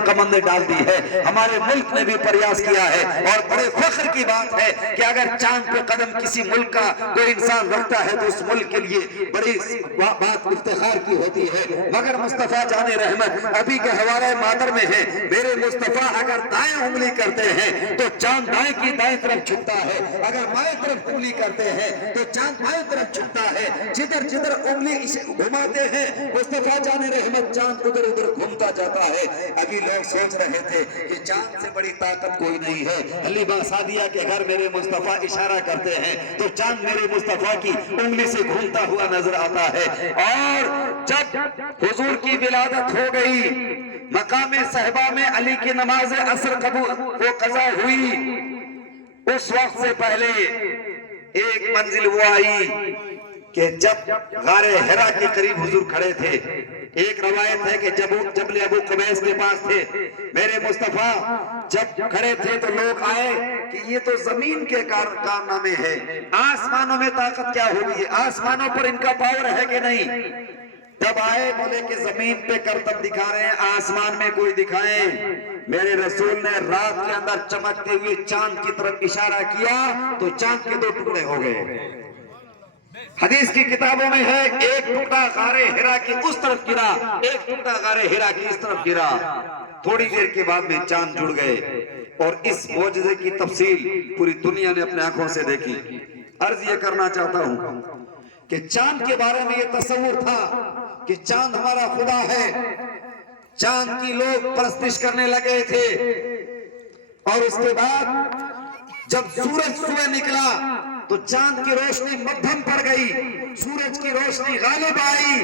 کمند ڈال دی ہے. ہمارے ملک نے بھی پریاس کیا ہے اور بڑے فخر کی بات ہے کہ اگر چاند پہ قدم کسی ملک کا کوئی انسان رکھتا ہے تو اس ملک کے لیے بڑی بات افتخار کی ہوتی ہے. مگر مصطفیٰ جان رحمت ابھی کے حوالے مادر میں ہے. میرے مصطفیٰ اگر دائیں انگلی کرتے ہیں تو چاند دائیں کی دائیں طرف جھکتا ہے, اگر بائیں طرف انگلی کرتے ہیں تو چاند بائیں طرف جھکتا ہے. جدھر جدھر انگلی اسے گھماتے ہیں مصطفیٰ جان رحمت چاند ادھر ادھر گھومتا جاتا ہے. ابھی لوگ سوچ رہے تھے کہ چاند سے بڑی طاقت کوئی نہیں ہے. حلیمہ سعدیہ کے گھر میرے مصطفیٰ اشارہ کرتے ہیں تو چاند میرے مصطفیٰ کی انگلی سے گھومتا ہوا نظر آتا ہے. اور جب حضور کی ولادت ہو گئی, مقام صحبہ میں علی کی نماز عصر وہ قضا ہوئی, اس وقت سے پہلے ایک منزل وہ آئی کہ جب غار حرا کے قریب حضور کھڑے تھے. ایک روایت ہے کہ جبل ابو قبیس کے پاس تھے میرے مصطفیٰ جب کھڑے تھے تو لوگ آئے کہ یہ تو زمین کے کارنامے ہے, آسمانوں میں طاقت کیا ہوگی, آسمانوں پر ان کا پاور ہے کہ نہیں. تب آئے بولے کہ زمین پہ کرتب دکھا رہے ہیں, آسمان میں کوئی دکھائیں. میرے رسول نے رات کے اندر چمکتے ہوئے چاند کی طرف اشارہ کیا تو چاند کے 2 ٹکڑے ہو گئے. حدیث کی کتابوں میں ہے ایک ٹکڑا غار حرا کی اس طرف گرا, ایک ٹکڑا غار حرا کی اس طرف گرا. تھوڑی دیر کے بعد میں چاند جڑ گئے اور اس معجزے کی تفصیل پوری دنیا نے اپنے آنکھوں سے دیکھی. عرض یہ کرنا چاہتا ہوں کہ چاند کے بارے میں یہ تصور تھا کہ چاند ہمارا خدا ہے. چاند کی لوگ پرستش کرنے لگے تھے اور اس کے بعد جب سورج صبح نکلا تو چاند کی روشنی مدھم پڑ گئی, سورج کی روشنی غالب آئی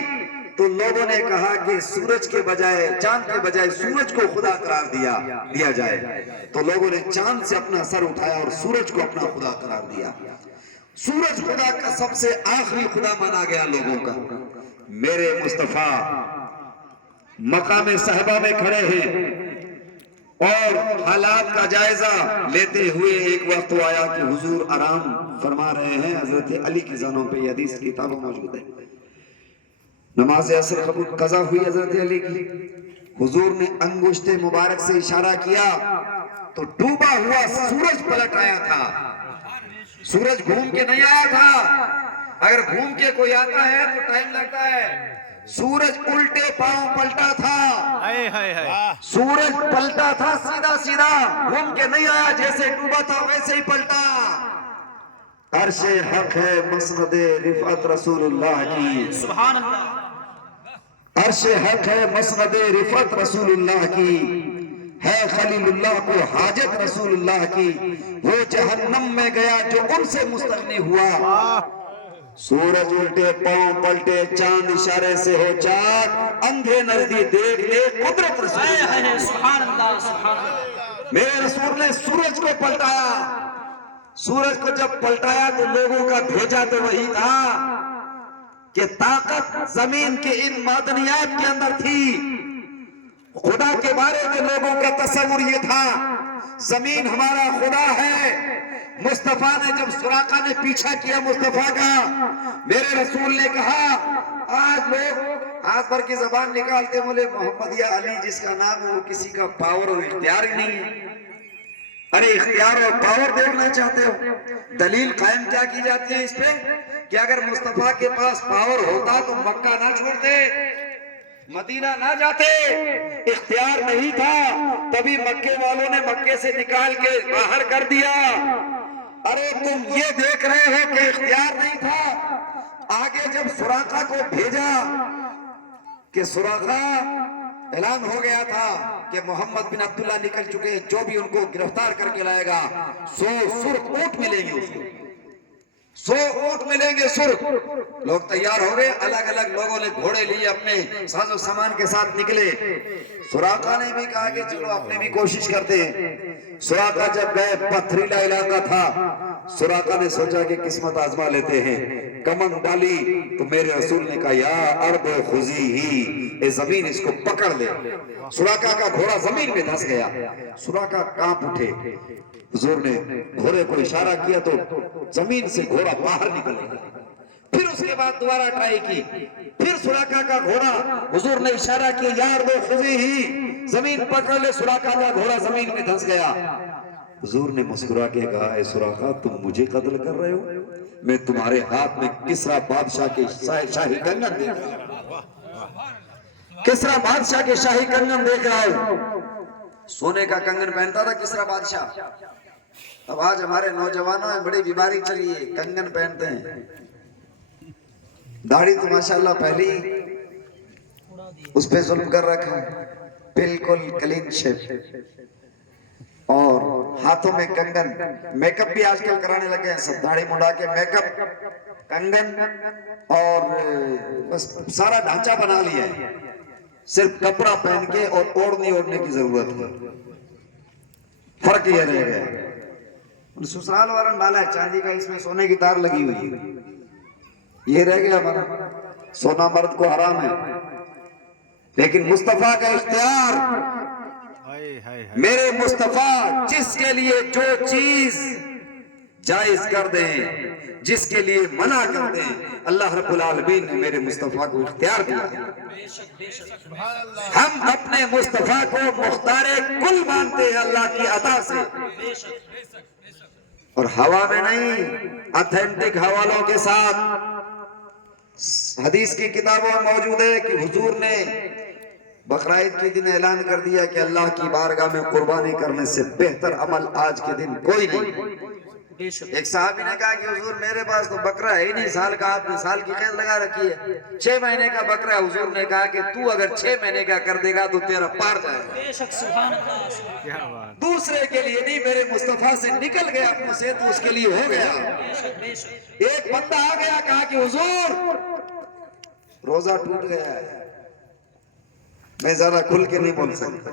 تو لوگوں نے کہا کہ سورج کے بجائے چاند کے بجائے سورج کو خدا قرار دیا جائے. تو لوگوں نے چاند سے اپنا سر اٹھایا اور سورج کو اپنا خدا قرار دیا. سورج خدا کا سب سے آخری خدا مانا گیا لوگوں کا. میرے مصطفیٰ مقام صحبہ میں کھڑے ہیں اور حالات کا جائزہ لیتے ہوئے ایک وقت آیا کہ حضور آرام فرما رہے ہیں. حضرت علی کی زانوں پہ یہ حدیث کی کتابوں موجود ہے. نماز عصر قضا ہوئی حضرت علی کی, حضور نے انگشت مبارک سے اشارہ کیا تو ڈوبا ہوا سورج پلٹ آیا تھا. سورج گھوم کے نہیں آیا تھا, اگر گھوم کے کوئی آتا ہے تو ٹائم لگتا ہے. سورج الٹے پاؤں پلٹا تھا, سورج پلٹا تھا سیدھا سیدھا, گھوم کے نہیں آیا, جیسے ڈوبا تھا ویسے ہی پلٹا. عرش حق ہے مسند رفعت رسول اللہ کی, سبحان اللہ. عرش حق ہے مسند رفعت رسول اللہ کی, ہے خلیل اللہ کو حاجت رسول اللہ کی. وہ جہنم میں گیا جو ان سے مستغنی ہوا. سورج الٹے پاؤں پلٹے, چاند اشارے سے ہو چاک, اندھے نردی دیکھ لے قدرت رسول اللہ. سبحان اللہ, سبحان اللہ. میرے رسول نے سورج کو پلٹایا. سورج کو جب پلٹایا تو لوگوں کا بھیجا تو وہی تھا کہ طاقت زمین کے ان معدنیات کے اندر تھی. خدا کے بارے میں لوگوں کا تصور یہ تھا زمین ہمارا خدا ہے. مصطفیٰ نے جب سراقہ نے پیچھا کیا مصطفیٰ کا, میرے رسول نے کہا, آج لوگ ہاتھ بھر کی زبان نکالتے بولے محمد یا علی جس کا نام ہے وہ کسی کا پاور اور اختیار ہی نہیں ہے. ارے اختیار اور پاور دیکھنا چاہتے ہو, دلیل قائم کیا کی جاتی ہے اس پہ کہ اگر مصطفیٰ کے پاس پاور ہوتا تو مکہ نہ چھوڑتے, مدینہ نہ جاتے. اختیار نہیں تھا تبھی مکے والوں نے مکے سے نکال کے باہر کر دیا. ارے تم یہ دیکھ رہے ہو کہ اختیار نہیں تھا. آگے جب سراقہ کو بھیجا کہ سراقہ اعلان ہو گیا تھا کہ محمد بن عبداللہ نکل چکے, جو بھی ان کو گرفتار کر کے لائے گا 100 سرخ اونٹ ملیں گے, اس کو 100 اونٹ ملیں گے سرخ. لوگ تیار ہو گئے, الگ الگ لوگوں نے گھوڑے لیے اپنے ساز و سامان کے ساتھ نکلے. سراقہ نے بھی کہا کہ چلو اپنے بھی کوشش کرتے ہیں. سراقہ جب گئے, پتھریلا علاقہ تھا, سراقہ نے سوچا کہ قسمت آزما لیتے ہیں. کمند ڈالی تو میرے رسول نے کہا یا ارض خذی ہی, اے زمین اس کو پکڑ لے. سراقہ کا گھوڑا زمین میں دھس گیا. سراقہ کانپ اٹھے. حضور نے گھوڑے کو اشارہ کیا تو زمین سے گھوڑا باہر نکل گیا. پھر اس کے بعد دوبارہ ٹرائی کی, پھر سراقہ کا گھوڑا حضور نے اشارہ کیا یا ارض خذی ہی, زمین پر کر لے، سراقہ کا گھوڑا زمین میں دھنس گیا۔ حضور نے مسکرا کے کہا، اے سراقہ تم مجھے قتل کر رہے ہو؟ میں تمہارے ہاتھ میں کسرا بادشاہ کے شاہی کنگن دیکھ رہا ہوں، کسرا بادشاہ کے شاہی کنگن دیکھ رہا ہوں۔ سونے کا کنگن پہنتا تھا کسرا بادشاہ۔ اب آج ہمارے نوجوانوں میں بڑی بیماری چلی ہے، کنگن پہنتے ہیں، داڑھی تو ماشاءاللہ پہلی اس پہ ظلم کر رکھا ہے، بالکل کلین شیپ، اور ہاتھوں میں کنگن، میک اپ بھی آج کل کرانے لگے ہیں سب، داڑھی مڈا کے میک اپ، کنگن، اور بس سارا ڈھانچہ بنا لیا ہے، صرف کپڑا پہن کے اور اوڑھنے کی ضرورت ہے۔ فرق یہ رہ گیا، سسرال والوں ڈالا ہے چاندی کا، اس میں سونے کی تار لگی ہوئی ہے، یہ رہ گیا ہمارا، سونا مرد کو حرام ہے، لیکن مصطفیٰ کا اختیار، میرے مصطفیٰ جس کے لیے جو چیز جائز کر دیں، جس کے لیے منع کر دیں، اللہ رب العالمین نے میرے مصطفیٰ کو اختیار دیا۔ ہم اپنے مصطفیٰ کو مختار کل مانتے ہیں اللہ کی عطا سے، اور ہوا میں نہیں، اتھینٹک حوالوں کے ساتھ۔ حدیث کی کتابوں میں موجود ہے کہ حضور نے بقرعید کے دن اعلان کر دیا کہ اللہ کی بارگاہ میں قربانی کرنے سے بہتر عمل آج کے دن کوئی نہیں۔ ایک صحابی نے کہا کہ حضور میرے پاس تو بکرا ہے ہی نہیں سال کا، آپ نے سال کی قید لگا رکھی ہے، 6 مہینے کا بکرا ہے۔ حضور نے کہا کہ تو اگر 6 مہینے کا کر دے گا تو تیرا پار جائے گا۔ بے شک سبحان اللہ، دوسرے کے لیے نہیں، میرے مصطفیٰ سے نکل گیا اپنے سے تو اس کے لیے ہو گیا۔ ایک بندہ آ گیا، کہا کہ حضور روزہ ٹوٹ گیا ہے، میں زیادہ کھل کے نہیں بول سکتا،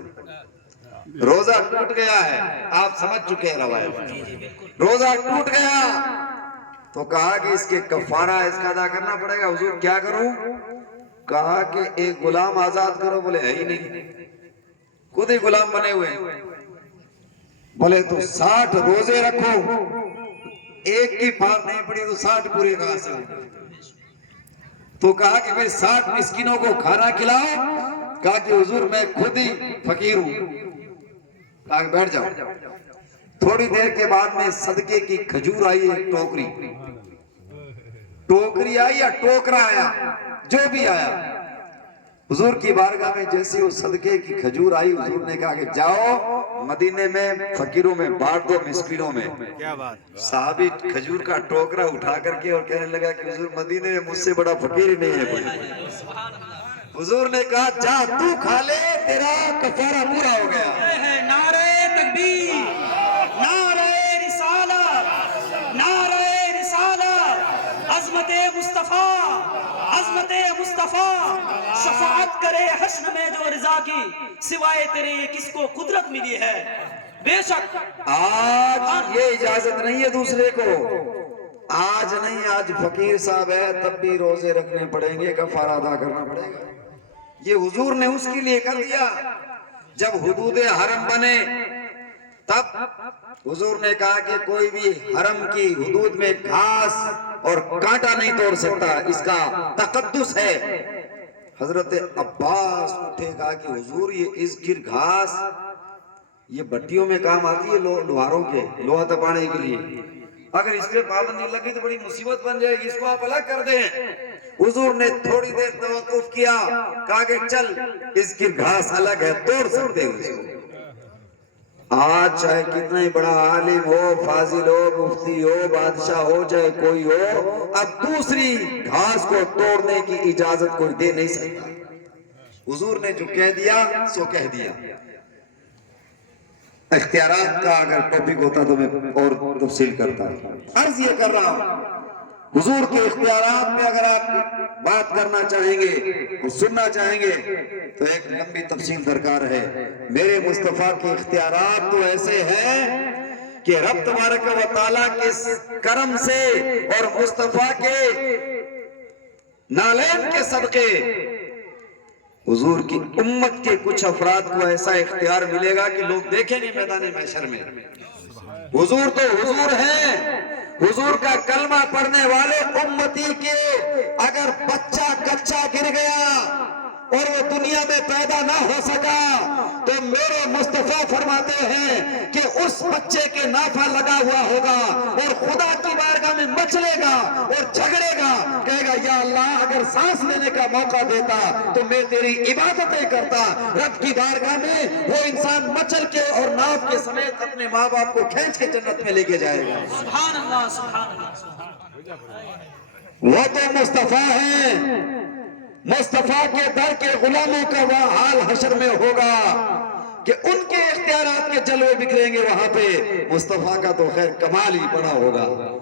روزہ ٹوٹ گیا ہے، آپ سمجھ چکے ہیں روایت، روزہ ٹوٹ گیا تو کہا کہ اس کے کفارہ اس کا ادا کرنا پڑے گا۔ حضور کیا کروں؟ کہا کہ ایک غلام آزاد کرو۔ بولے ہے ہی نہیں، خود ہی غلام بنے ہوئے۔ بولے تو 60 روزے رکھو، ایک کی پار نہیں پڑی تو 60 پورے کہاں سے ہو؟ تو کہا کہ میں 60 مسکینوں کو کھانا کھلاؤ۔ کہا کہ حضور میں خود ہی فقیر ہوں۔ کہا کہ بیٹھ جاؤ۔ تھوڑی دیر کے بعد میں صدقے کی کھجور آئی، ایک ٹوکری آئی یا ٹوکرا آیا، جو بھی آیا، حضور کی بارگاہ میں جیسی وہ صدقے کی کھجور آئی، حضور نے کہا کہ جاؤ مدینے میں فقیروں میں بانٹ دو، مسکینوں میں۔ صحابی کھجور کا ٹوکرا اٹھا کر کے اور کہنے لگا کہ حضور مدینے میں مجھ سے بڑا فقیر ہی نہیں ہے کوئی۔ حضور نے کہا جا تو کھا لے، تیرا کفارہ پورا ہو گیا۔ نعرہ تکبیر، نعرہ رسالت، نعرہ رسالت، عظمت مصطفیٰ، عظمت مصطفیٰ، شفاعت کرے حشر میں جو رضا کی، سوائے تیرے یہ کس کو قدرت ملی ہے؟ بے شک آج یہ اجازت نہیں ہے دوسرے کو، آج نہیں، آج فقیر صاحب ہے تب بھی روزے رکھنے پڑیں گے، کفارہ ادا کرنا پڑے گا۔ یہ حضور نے اس کے لیے کر دیا۔ جب حدود حرم بنے تب حضور نے کہا کہ کوئی بھی حرم کی حدود میں گھاس اور کانٹا نہیں توڑ سکتا، اس کا تقدس ہے۔ حضرت عباس اٹھے، کہا کہ حضور یہ اس گر گھاس یہ بٹیوں میں کام آتی ہے، لوہاروں کے لوہا تپانے کے لیے، اگر اس پہ پابندی لگی تو بڑی مصیبت بن جائے گی، اس کو آپ الگ کر دیں۔ حضور نے تھوڑی دیر توقف کیا، کہا کہ چل اس کی گھاس الگ ہے، توڑ سکتے ہو اس کو۔ آج چاہے کتنا ہی بڑا عالم ہو، فاضل ہو، مفتی ہو، بادشاہ ہو، چاہے کوئی ہو، اب دوسری گھاس کو توڑنے کی اجازت کوئی دے نہیں سکتا۔ حضور نے جو کہہ دیا سو کہہ دیا۔ اختیارات کا اگر ٹاپک ہوتا تو میں اور تفصیل کرتا۔ عرض یہ کر رہا ہوں، حضور کے اختیارات میں اگر آپ بات کرنا چاہیں گے اور سننا چاہیں گے تو ایک لمبی تفصیل درکار ہے۔ میرے مصطفیٰ کے اختیارات تو ایسے ہیں کہ رب تبارک و تعالیٰ کے کرم سے اور مصطفیٰ کے نالین کے صدقے حضور کی امت کے کچھ افراد کو ایسا اختیار ملے گا کہ لوگ دیکھیں گے میدان محشر میں۔ حضور تو حضور ہیں، حضور کا کلمہ پڑھنے والے امتی کے اگر بچہ کچا گر گیا اور وہ دنیا میں پیدا نہ ہو سکا تو میرے مصطفیٰ فرماتے ہیں کہ اس بچے کے نافع لگا ہوا ہوگا اور خدا کی بارگاہ میں مچلے گا اور جھگڑے گا، کہے گا یا اللہ اگر سانس لینے کا موقع دیتا تو میں تیری عبادتیں کرتا۔ رب کی بارگاہ میں وہ انسان مچل کے اور ناف کے سمیت اپنے ماں باپ کو کھینچ کے جنت میں لے کے جائے گا۔ سبحان اللہ سبحان اللہ۔ وہ تو مصطفیٰ ہیں، مصطفیٰ کے در کے غلاموں کا وہ حال حشر میں ہوگا کہ ان کے اختیارات کے جلوے بکھریں گے وہاں پہ، مصطفیٰ کا تو خیر کمال ہی بڑا ہوگا۔